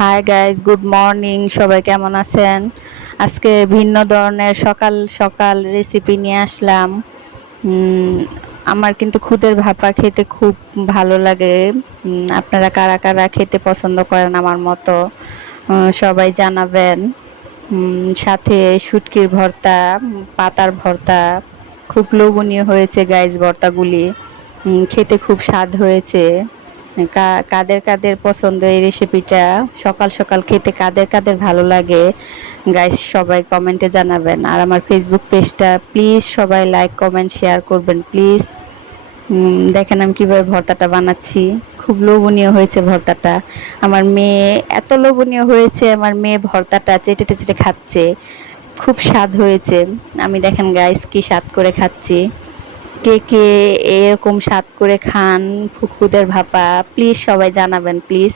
Hi guys, good morning. সবাই কেমন আছেন? আজকে ভিন্ন ধরনের সকাল সকাল রেসিপি নিয়ে আসলাম। উম, আমার কিন্তু খুদের ভাপা খেতে খুব ভালো লাগে। আপনারা কারা কারা খেতে পছন্দ করেন আমার মতো সবাই জানাবেন। সাথে শুটকির ভর্তা, পাতার ভর্তা, খুব লোভনীয় হয়েছে গাইস ভর্তাগুলি। খেতে খুব স্বাদ হয়েছে। কাদের কাদের পছন্দ এই রেসিপিটা, সকাল সকাল খেতে কাদের কাদের ভালো লাগে গাইস সবাই কমেন্টে জানাবেন। আর আমার ফেসবুক পেজটা প্লিজ সবাই লাইক কমেন্ট শেয়ার করবেন প্লিজ। দেখেন আমি কিভাবে ভর্তাটা বানাচ্ছি, খুব লোভনীয় হয়েছে ভর্তাটা। আমার মেয়ে এত লোভনীয় হয়েছে, আমার মেয়ে ভর্তাটা চেটে চেটে খাচ্ছে, খুব স্বাদ হয়েছে। আমি দেখেন গাইস কি স্বাদ করে খাচ্ছি। কে কে এরকম স্বাদ করে খান খুদের ভাপা, প্লিজ সবাই জানাবেন প্লিজ।